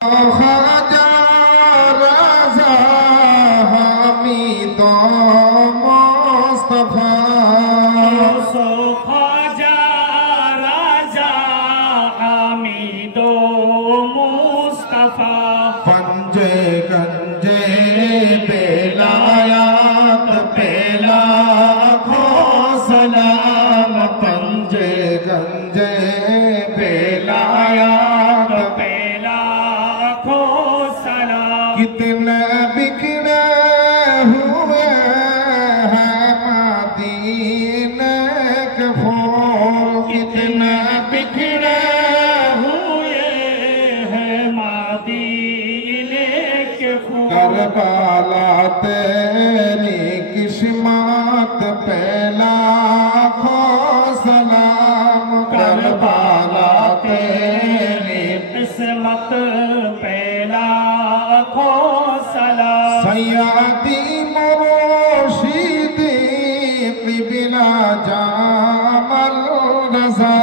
খাজা রাজা হামিদ মুস্তাফা খাজা রাজা হামিদ মুস্তাফা पंजे गंजे बेलायत पेला खो सलाम पंजे गंजे बेलायत पेला खो सलाम कितने बिखरे हुए हैं मदीने के फूल कितने बिखरे हुए हैं मदीने के फूल करबला तेरी किस्मत पे लाखों सलाम करबला तेरी किस्मत पे लाखों सलाम सैयदी मुर्शिदी क़िबला जामल रज़ा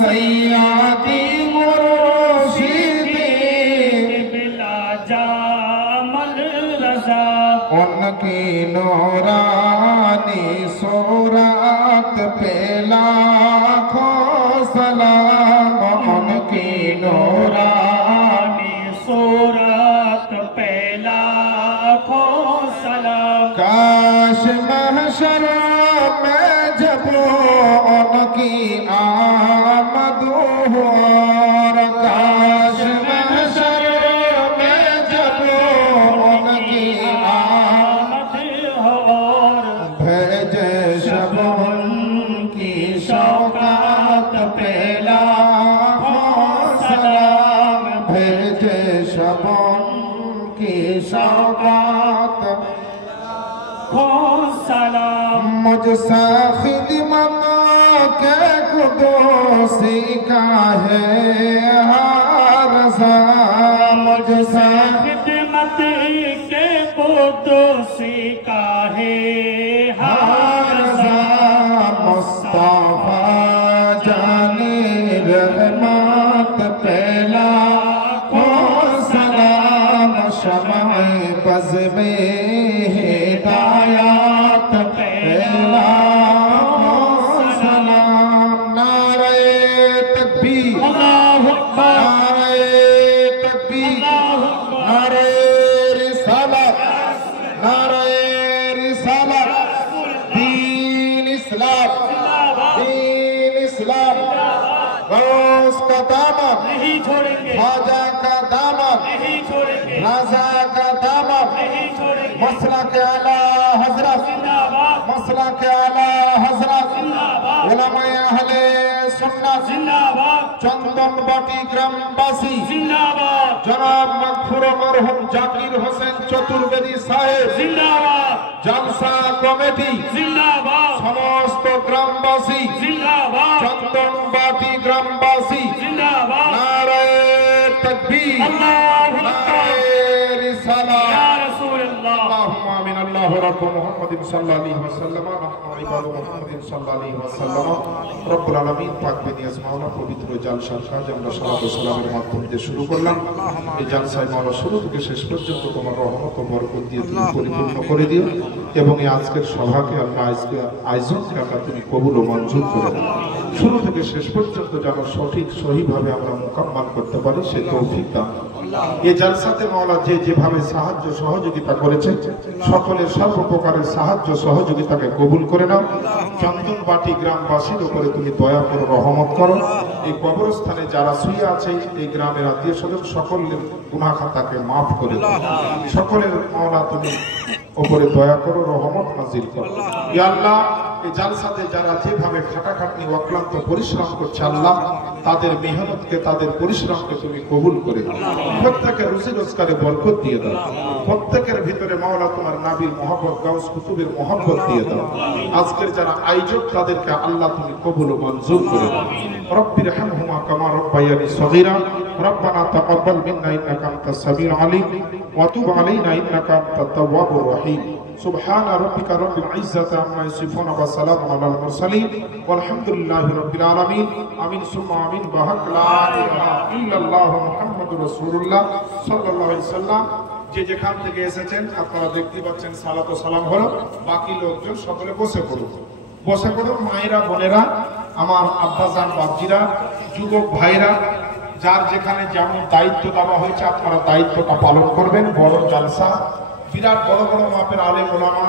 सैयदी मुर्शिदी बिला जामल रज़ा उनकी नूरानी सूरत पे लाखों सलाम उनकी नूरानी सूरत पे लाखों सलाम काश महशर में जब उनकी आमद हो काश महशर में जब उनकी आमद हो भेजे शब उनकी शौकत पे लाखों सलाम भेजे शब उनकी शौकत सलाम मुझसे खिदमत के कुदोसी का है रज़ा मुझसे खिदमत के कुदोसी का है रज़ा मुस्तफा जाने रहमत पहला को सलाम शमअ बज़ में हिदायत पहला को सलाम नारे तकबीर अल्लाहु अकबर नारे तकबीर नारे रिसालत नारे रिसालत दीन इस्लाम गौस का दामन नहीं छोड़ेंगे ख्वाजा का दामन नहीं छोड़ेंगे राजा का दामन नहीं छोड़ेंगे मसला के आला हजरत जिंदाबाद मसला के आला हजरत जिंदाबाद उलमाए अहले सुन्नत जिंदाबाद चंदन बाटी ग्रामवासी जिंदाबाद जनाब मगफूर मरहुम जाकिर हुसैन चतुर्वेदी साहेब जिंदाबाद जलसा कमिटी जिंदाबाद समस्त ग्रामवासी जिंदाबाद चंदन बाटी ग्रामवासी जिंदाबाद नारे तकबीर अल्लाहु अकबर नारे रिसालत या रसूल अल्लाह اللهم آمين الله رب محمد صلى الله عليه وسلم نحن عباد محمد صلى الله عليه وسلم رب العالمين পাক বেনিয়াজ মাওলা পবিত্র জালসার কাজ আমরা সালাত ও সালামের মাধ্যমে দিয়ে শুরু করলাম এই জালসায় মাওলা শুরু থেকে শেষ পর্যন্ত তোমার রহমত ও বরকত দিয়ে তুমি পরিপূর্ণ করে দিও এবং এই আজকের সভাকে আল্লাহ আয়োজনকে আল্লাহ তুমি কবুল ও মঞ্জুর করে দাও শুরু থেকে শেষ পর্যন্ত যেন সঠিক সহিভাবে আমরা মুকাম্মাল করতে পারি সেই তৌফিক দাও এই জালসাতে মাওলা যে যেভাবে সাহায্য সহযোগিতা করেছে সকলের সর্বপ্রকারের সাহায্য সহযোগিতাকে কবুল করে নাও চন্দনবাটি গ্রামবাসীর উপরে তুমি দয়া করো রহমত করো এই কবরস্থানে যারা শুয়ে আছে এই গ্রামের আত্মীয় স্বজন সকলের গুনাহ খাতাকে মাফ করে দাও সকলের মাওলা তুমি উপরে দয়া করো রহমত নাজিল করো ইয়া আল্লাহ এই জালসাতে যারা যেভাবে খাটাখাটনি অক্লান্ত পরিশ্রম করছে আল্লাহ তাদের মেহনতকে তাদের পরিশ্রমকে তুমি কবুল করে দাও প্রত্যেকের রুজি রোজগারে বরকত দিয়ে দাও প্রত্যেকের ভিতরে মাওলা তোমার নাবির মহব্বত গাউস কুতুবের মহব্বত দিয়ে দাও আজকের যারা আয়োজক তাদেরকে আল্লাহ তুমি কবুল ও মঞ্জুর করে দাও রব্বির হামহুমা কামা রব্বায়ানি সগীরা রব্বানা তাকাব্বাল মিন্না ইন্নাকা আনতাস সামিউল আলিম ওয়া তুব আলাইনা ইন্নাকা আনতাত তাওয়াবুর রহিম سبحان ربك رب العزة عما يصفون وسلام على المرسلين والحمد لله رب العالمين آمين ثم آمين بحق لا إله إلا الله محمد মুহাম্মদুর রাসূলুল্লাহ সাল্লাল্লাহু আলাইহি সাল্লাম। যে যেখান থেকে এসেছেন আপনারা দেখতে পাচ্ছেন সালাত ও সালাম হলো। বাকি লোকজন সকলে বসে পড়ুন, বসে পড়ুন। মায়েরা, বোনেরা, আমার আব্বাজান বাপজিরা, যুবক ভাইরা, যার যেখানে যেমন দায়িত্ব দেওয়া হয়েছে আপনারা দায়িত্বটা পালন করবেন। বড় জালসা, বিরাট বড় বড় মাপের আলেম ওলামা,